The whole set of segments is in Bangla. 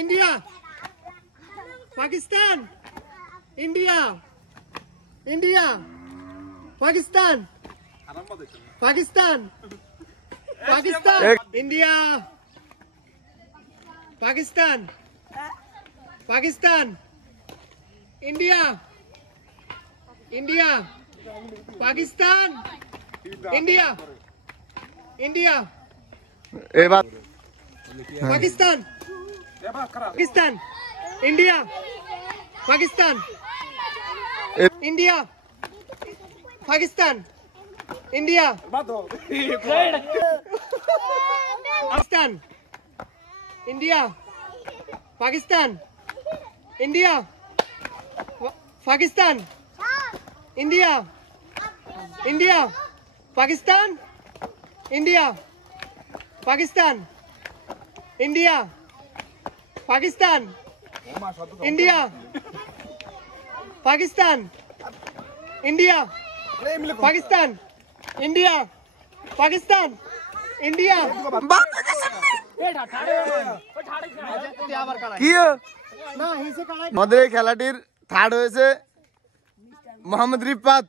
India, Pakistan, India, India, Pakistan, Pakistan, Pakistan, India, Pakistan, Pakistan, India, India, Pakistan, India, India, এবার Pakistan, Pakistan, India, Pakistan, India, Pakistan, India, Pakistan, India, Pakistan, India, Pakistan, India, India, Pakistan, India, Pakistan, India, Pakistan, India, Pakistan, India, Pakistan, India, Pakistan, India, কি না হিসে কাড়াই আমাদের এই খেলাটির থার্ড হয়েছে মোহাম্মদ রিফাত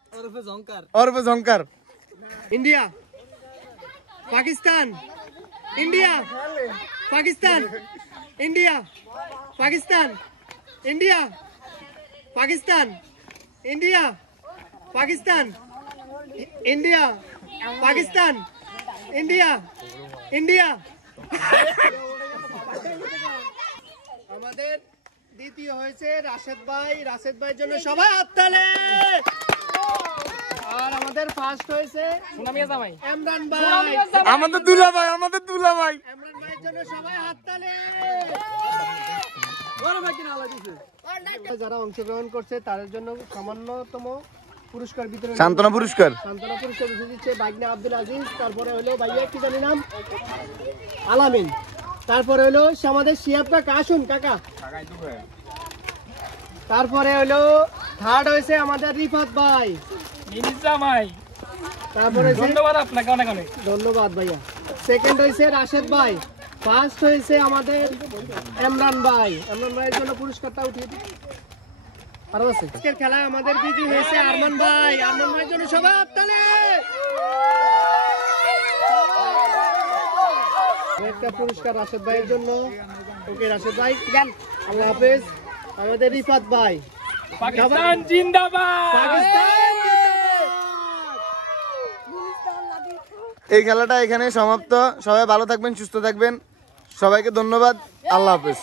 ওরফে Jhankar. India, Pakistan, India, Pakistan, India, Pakistan, India, Pakistan, India, Pakistan, India, Pakistan, India, India. আমাদের দ্বিতীয় হয়েছে রাশেদ ভাই, রাশেদ ভাইয়ের জন্য সবাই হাততালি। আর আমাদের ফার্স্ট হয়েছে ইমরান ভাই, আমাদের দুলা ভাই, আমাদের দুলা ভাই। ইমরান ভাইয়ের জন্য সবাই হাততালি। যারা অংশগ্রহণ করছে তাদের জন্য সামান্যতম পুরস্কার বিতরণ, সান্ত্বনা পুরস্কার, সান্ত্বনা পুরস্কার দিচ্ছে বাইগনা আব্দুল আজিজ, তারপরে হলো ভাইয়া কি জানি নাম আলামিন, তারপরে হলো আমাদের শিয়াব কাকা, আসুন কাকা, তারপরে হলো থার্ড হয়েছে আমাদের রিফাত ভাই, তারপরে ধন্যবাদ আপনাকে অনেক অনেক ধন্যবাদ ভাইয়া। সেকেন্ড হয়েছে রাশেদ ভাই, ফার্স্ট হয়েছে আমাদের ইমরান ভাই, ইমরান ভাইয়ের জন্য পুরস্কারটা উঠিয়ে দিই। আজকের খেলায় আমাদের বিজয়ী হয়েছে আরমান ভাই, আরমান ভাইয়ের জন্য সবাই হাততালি। একটা পুরস্কার রাশেদ ভাইয়ের জন্য। ওকে রাশেদ ভাই যান, আল্লাহ হাফেজ। আমাদের রিফাত ভাই, পাকিস্তান জিন্দাবাদ, পাকিস্তান এই খেলাটা এখানে সমাপ্ত। সবাই ভালো থাকবেন, সুস্থ থাকবেন, সবাইকে ধন্যবাদ, আল্লাহ হাফেজ।